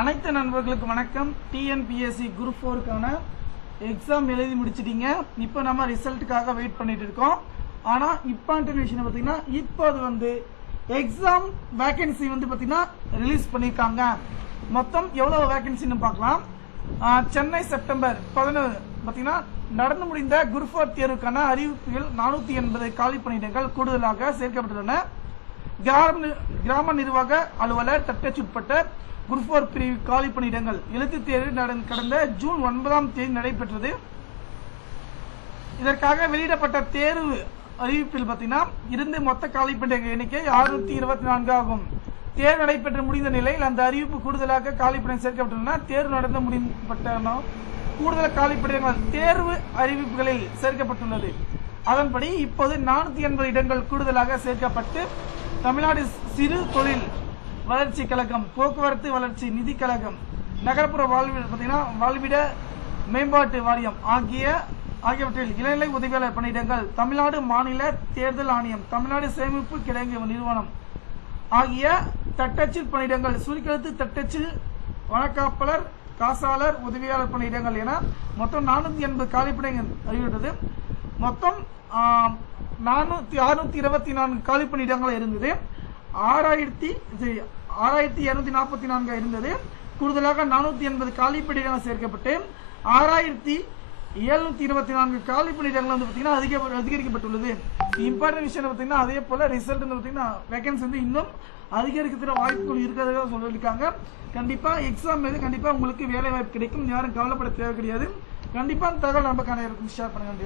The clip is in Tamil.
அனைத்து நண்பர்களுக்கு வணக்கம். டிஎன்பிஎஸ்சி குரூப் 4க்கான எக்ஸாம் எழுதி முடிச்சிட்டீங்க. இப்போ நம்ம ரிசல்ட்டுக்காக வெயிட் பண்ணிட்டு இருக்கோம். ஆனால் இம்பார்ட்டன்ட் விஷயம் பார்த்தீங்கன்னா இப்போது எக்ஸாம் வேகன்சி பார்த்தீங்கன்னா ரிலீஸ் பண்ணியிருக்காங்க. மொத்தம் எவ்வளோ வேகன்சின்னு பார்க்கலாம். சென்னை செப்டம்பர் 11 பார்த்தீங்கன்னா நடந்து முடிந்த குரூப் 4 தேர்வுக்கான அறிவிப்புகள் 480 காலி பணியிடங்கள் கூடுதலாக சேர்க்கப்பட்டுள்ளன. கிராம நிர்வாக அலுவலர் தட்டச்சு உட்பட்ட குரூப் 4 பிரிவு காலி பணியிடங்கள் எழுத்து தேர்வு கடந்த ஜூன் 9ஆம் தேதி நடைபெற்றது. இதற்காக வெளியிடப்பட்ட தேர்வு அறிவிப்பில் பார்த்தீங்கன்னா இருந்து மொத்த காலி பணியிடங்கள் எண்ணிக்கை 624 ஆகும். தேர்வு நடைபெற்று முடிந்த நிலையில் அந்த அறிவிப்பு கூடுதலாக காலி பணியிடங்கள் சேர்க்கப்பட்டுள்ளன. தேர்வு நடந்து முடிக்கப்பட்ட கூடுதல் காலி பணியிடங்கள் தேர்வு அறிவிப்புகளில் சேர்க்கப்பட்டுள்ளது. அதன்படி இப்போது 480 இடங்கள் கூடுதலாக சேர்க்கப்பட்டு தமிழ்நாடு சிறு தொழில் வளர்ச்சி கழகம், போக்குவரத்து வளர்ச்சி நிதி கழகம், நகர்ப்புற வாழ்விட மேம்பாட்டு வாரியம் ஆகியவற்றில் இளநிலை உதவியாளர் பணியிடங்கள், தமிழ்நாடு மாநில தேர்தல் ஆணையம், தமிழ்நாடு சேமிப்பு கிடங்கு நிறுவனம் ஆகிய தட்டச்சு பணியிடங்கள், சுருக்கெழுத்து தட்டச்சு, வழக்காப்பலர், காசாளர், உதவியாளர் பணியிடங்கள் என மொத்தம் 480 காலி பணியிடங்கள் அறிவித்தது. மொத்தம் 624 காலி பணியிடங்கள் இருந்தது. 6244 இருந்தது. கூடுதலாக 480 காலி பணியிடங்கள் சேர்க்கப்பட்டு 6724 காலி பணியிடங்கள் பார்த்தீங்கன்னா அதிகரிக்கப்பட்டுள்ளது. இம்பார்ட்டன்ட் விஷயம் பார்த்தீங்கன்னா அதே போல ரிசல்ட் பார்த்தீங்கன்னா வேகன்சி இன்னும் அதிகரிக்கிற வாய்ப்புகள் இருக்கிறதா சொல்லியிருக்காங்க. கண்டிப்பா எக்ஸாம் கண்டிப்பா உங்களுக்கு வேலை வாய்ப்பு கிடைக்கும். யாரும் கவலைப்பட தேவை கிடையாது. கண்டிப்பா தகவல் நமக்கான ஷேர் பண்ணுங்க.